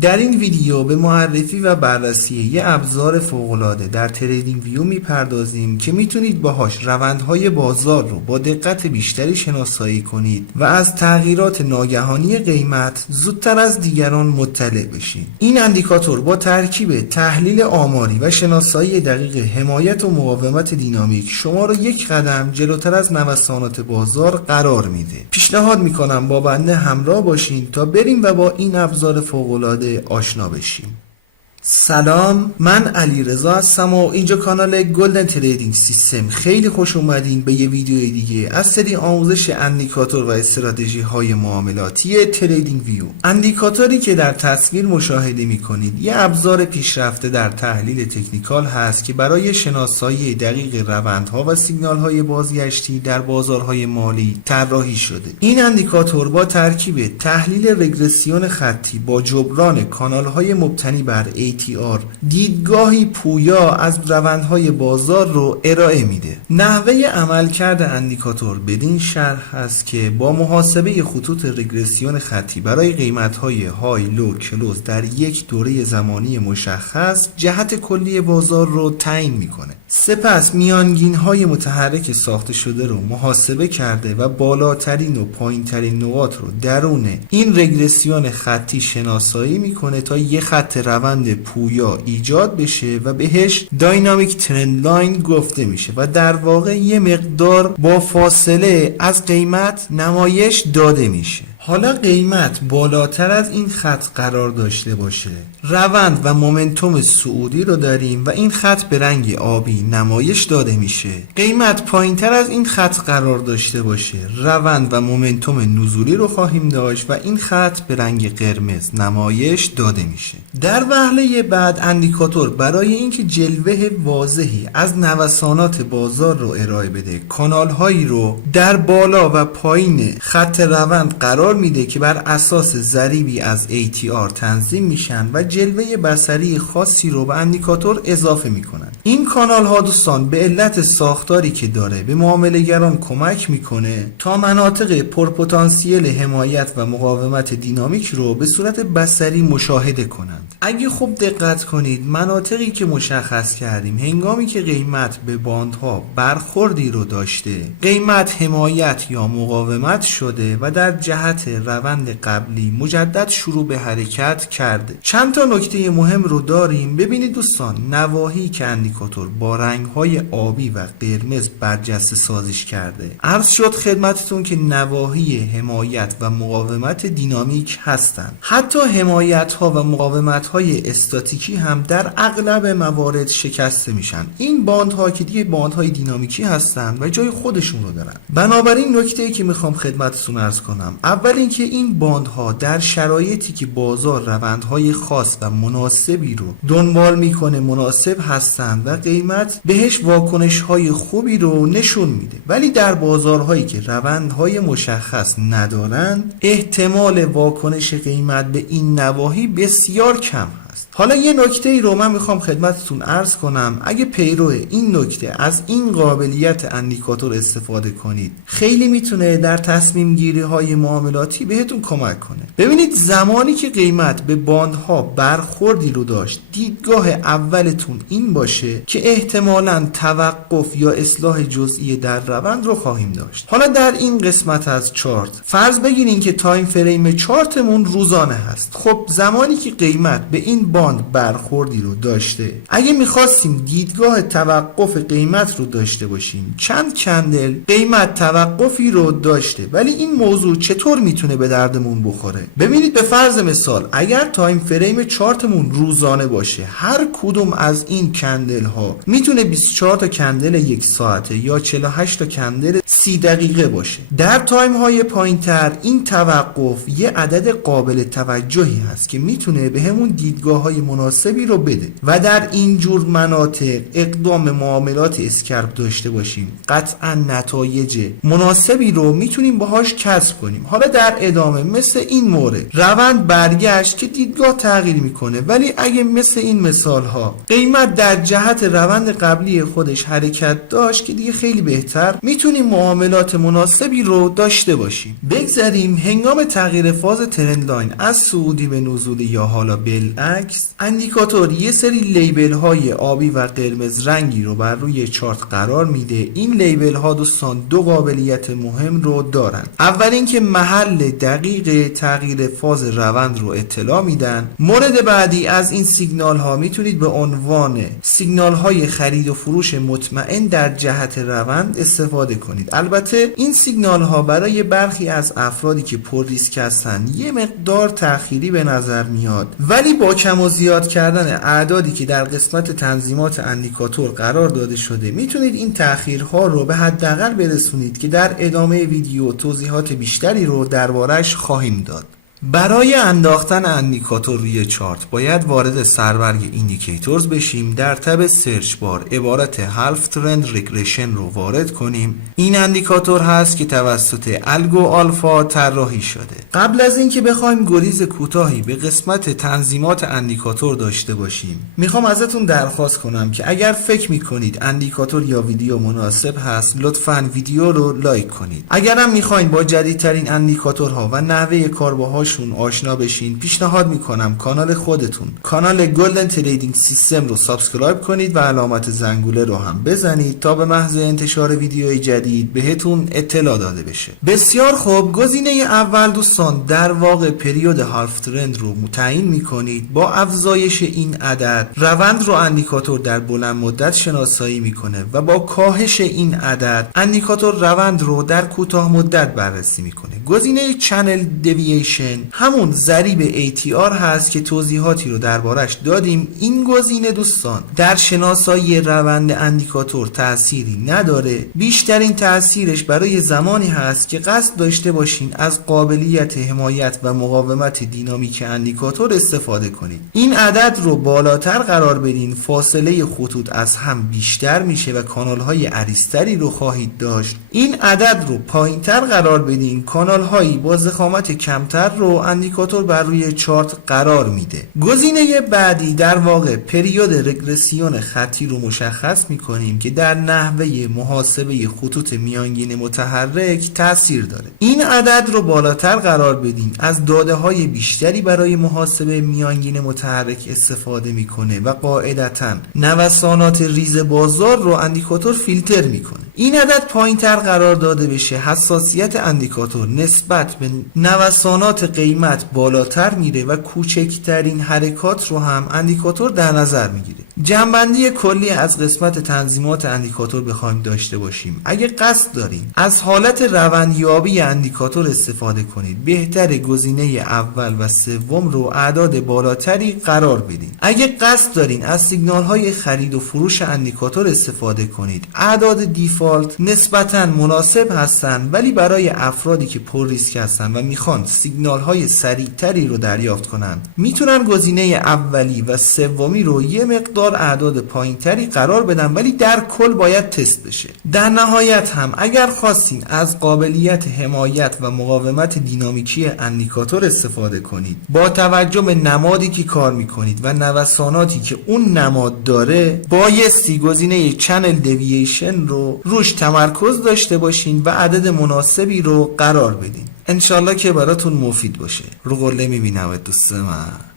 در این ویدیو به معرفی و بررسی یه ابزار فوق‌العاده در تریدینگ ویو میپردازیم که میتونید باهاش روندهای بازار رو با دقت بیشتری شناسایی کنید و از تغییرات ناگهانی قیمت زودتر از دیگران مطلع بشید. این اندیکاتور با ترکیب تحلیل آماری و شناسایی دقیق حمایت و مقاومت دینامیک شما رو یک قدم جلوتر از نوسانات بازار قرار میده. پیشنهاد میکنم با بنده همراه باشین تا بریم و با این ابزار فوق‌العاده آشنا بشیم. سلام، من علیرضا هستم و اینجا کانال گلدن تریدینگ سیستم. خیلی خوش اومدین به یه ویدیوی دیگه از سری آموزش اندیکاتور و استراتژی های معاملاتی تریدینگ ویو. اندیکاتوری که در تصویر مشاهده میکنید یه ابزار پیشرفته در تحلیل تکنیکال هست که برای شناسایی دقیق روندها و سیگنال های بازگشتی در بازارهای مالی طراحی شده. این اندیکاتور با ترکیب تحلیل رگرسیون خطی با جبران کانال های مبتنی بر ATR دیدگاهی پویا از روندهای بازار رو ارائه میده. نحوه عملکرد اندیکاتور بدین شرح هست که با محاسبه خطوط رگرسیون خطی برای قیمت‌های های، لو، کلوز در یک دوره زمانی مشخص جهت کلی بازار رو تعیین میکنه. سپس میانگین‌های متحرک ساخته شده رو محاسبه کرده و بالاترین و پایینترین نقاط رو درون این رگرسیون خطی شناسایی میکنه تا یه خط روند پویا ایجاد بشه و بهش داینامیک ترند لاین گفته میشه و در واقع یه مقدار با فاصله از قیمت نمایش داده میشه. حالا قیمت بالاتر از این خط قرار داشته باشه، روند و مومنتوم صعودی رو داریم و این خط به رنگ آبی نمایش داده میشه. قیمت پایینتر از این خط قرار داشته باشه، روند و مومنتوم نزولی رو خواهیم داشت و این خط به رنگ قرمز نمایش داده میشه. در وهله بعد اندیکاتور برای اینکه جلوه واضحی از نوسانات بازار رو ارائه بده، کانال هایی رو در بالا و پایین خط روند قرار میده که بر اساس ضریبی از ATR تنظیم میشن و جلوه بصری خاصی رو به اندیکاتور اضافه میکنن. این کانال ها دوستان به علت ساختاری که داره به معامله‌گران کمک میکنه تا مناطق پرپتانسیل حمایت و مقاومت دینامیک رو به صورت بصری مشاهده کنند. اگه خوب دقت کنید مناطقی که مشخص کردیم هنگامی که قیمت به باندها برخوردی رو داشته، قیمت حمایت یا مقاومت شده و در جهت روند قبلی مجدد شروع به حرکت کرده. چند تا نکته مهم رو داریم. ببینید دوستان، نواحی که اندیکاتور با رنگ‌های آبی و قرمز برجسته سازیش کرده، عرض شد خدمتتون که نواحی حمایت و مقاومت دینامیک هستند. حتی حمایت‌ها و مقاومت‌های استاتیکی هم در اغلب موارد شکسته میشن. این باندها که دیگه باندهای دینامیکی هستند و جای خودشون رو دارن. بنابراین نکته‌ای که میخوام خدمتتون عرض کنم، اول اینکه این باندها در شرایطی که بازار روندهای خاص و مناسبی رو دنبال میکنه مناسب هستند و قیمت بهش واکنش‌های خوبی رو نشون میده، ولی در بازارهایی که روندهای مشخص ندارند احتمال واکنش قیمت به این نواحی بسیار کم هست. حالا یه نکته ای رو من میخوام خدمتتون عرض کنم. اگه پیرو این نکته از این قابلیت اندیکاتور استفاده کنید خیلی میتونه در تصمیم گیری های معاملاتی بهتون کمک کنه. ببینید زمانی که قیمت به باندها برخوردی رو داشت، دیدگاه اولتون این باشه که احتمالاً توقف یا اصلاح جزئی در روند رو خواهیم داشت. حالا در این قسمت از چارت فرض بگیرین که تایم فریم چارتمون روزانه هست. خب زمانی که قیمت به این باند برخوردی رو داشته، اگه میخواستیم دیدگاه توقف قیمت رو داشته باشیم، چند کندل قیمت توقفی رو داشته، ولی این موضوع چطور میتونه به دردمون بخوره؟ ببینید به فرض مثال اگر تایم فریم چارتمون روزانه باشه، هر کدوم از این کندل ها میتونه 24 تا کندل یک ساعته یا 48 تا کندل 30 دقیقه باشه. در تایم های پایین تر این توقف یه عدد قابل توجهی هست که میتونه به همون دیدگاه های های مناسبی رو بده و در این جور مناطق اقدام معاملات اسکرپ داشته باشیم، قطعا نتایج مناسبی رو میتونیم باهاش کسب کنیم. حالا در ادامه مثل این مورد روند برگشت که دیدگاه تغییر میکنه، ولی اگه مثل این مثال ها قیمت در جهت روند قبلی خودش حرکت داشت که دیگه خیلی بهتر، میتونیم معاملات مناسبی رو داشته باشیم. بگذاریم هنگام تغییر فاز ترند لاین از صعودی به نزول یا حالا بالعکس، اندیکاتور یه سری لیبل های آبی و قرمز رنگی رو بر روی چارت قرار میده. این لیبل ها دوستان دو قابلیت مهم رو دارن. اول اینکه محل دقیق تغییر فاز روند رو اطلاع میدن. مورد بعدی از این سیگنال ها میتونید به عنوان سیگنال های خرید و فروش مطمئن در جهت روند استفاده کنید. البته این سیگنال ها برای برخی از افرادی که پر ریسک هستن یه مقدار تأخیری به نظر میاد، ولی با کم و زیاد کردن اعدادی که در قسمت تنظیمات اندیکاتور قرار داده شده میتونید این تأخیرها رو به حداقل برسونید که در ادامه ویدیو توضیحات بیشتری رو دربارش خواهیم داد. برای انداختن اندیکاتور روی چارت باید وارد سربرگ ایندیکیتورز بشیم. در تب سرچ بار عبارت هالف ترند ریگرشن رو وارد کنیم. این اندیکاتور هست که توسط الگو آلفا طراحی شده. قبل از اینکه بخوایم گریز کوتاهی به قسمت تنظیمات اندیکاتور داشته باشیم، میخوام ازتون درخواست کنم که اگر فکر میکنید اندیکاتور یا ویدیو مناسب هست، لطفاً ویدیو رو لایک کنید. اگرم میخواین با جدیدترین اندیکاتورها و نحوه کار باهاش آشنا بشین، پیشنهاد میکنم کانال خودتون، کانال گلدن تریدینگ سیستم رو سابسکرایب کنید و علامت زنگوله رو هم بزنید تا به محض انتشار ویدیوی جدید بهتون اطلاع داده بشه. بسیار خوب، گزینه اول دوستان در واقع پریود هالف ترند رو تعیین میکنید. با افزایش این عدد روند رو اندیکاتور در بلند مدت شناسایی میکنه و با کاهش این عدد اندیکاتور روند رو در کوتاه مدت بررسی میکنه. گزینه چنل دیوییشن همون ضریب ATR هست که توضیحاتی رو دربارش دادیم. این گزینه دوستان در شناسایی روند اندیکاتور تأثیری نداره. بیشترین تأثیرش برای زمانی هست که قصد داشته باشین از قابلیت حمایت و مقاومت دینامیک اندیکاتور استفاده کنید. این عدد رو بالاتر قرار بدین، فاصله خطوط از هم بیشتر میشه و کانال‌های عریض‌تری رو خواهید داشت. این عدد رو پایین‌تر قرار بدین، کانال‌هایی با ضخامت کمتر رو اندیکاتور بر روی چارت قرار میده. گزینه بعدی در واقع پریود رگرسیون خطی رو مشخص میکنیم که در نحوه محاسبه خطوط میانگین متحرک تاثیر داره. این عدد رو بالاتر قرار بدیم، از داده های بیشتری برای محاسبه میانگین متحرک استفاده میکنه و قاعدتاً نوسانات ریز بازار رو اندیکاتور فیلتر میکنه. این عدد پایینتر قرار داده بشه، حساسیت اندیکاتور نسبت به نوسانات قیمت بالاتر میره و کوچکترین حرکات رو هم اندیکاتور در نظر میگیره. جنبندی کلی از قسمت تنظیمات اندیکاتور بخوایم داشته باشیم، اگه قصد دارین از حالت روندیابی اندیکاتور استفاده کنید، بهتر گزینه اول و سوم رو اعداد بالاتری قرار بدین. اگه قصد دارین از سیگنال های خرید و فروش اندیکاتور استفاده کنید، اعداد دیفالت نسبتاً مناسب هستن، ولی برای افرادی که پر ریسک هستن و میخوان سیگنال های سریعتری رو دریافت کنن، میتونن گزینه اولی و سومی رو یه مقدار اعداد پایینتری قرار بدن، ولی در کل باید تست بشه. در نهایت هم اگر خواستین از قابلیت حمایت و مقاومت دینامیکی اندیکاتور استفاده کنید، با توجه به نمادی که کار میکنید و نوساناتی که اون نماد داره، بایستی گزینه چنل دیوییشن رو روش تمرکز داشته باشین و عدد مناسبی رو قرار بدین. انشالله که براتون مفید باشه. رو قله میبینم دوست من.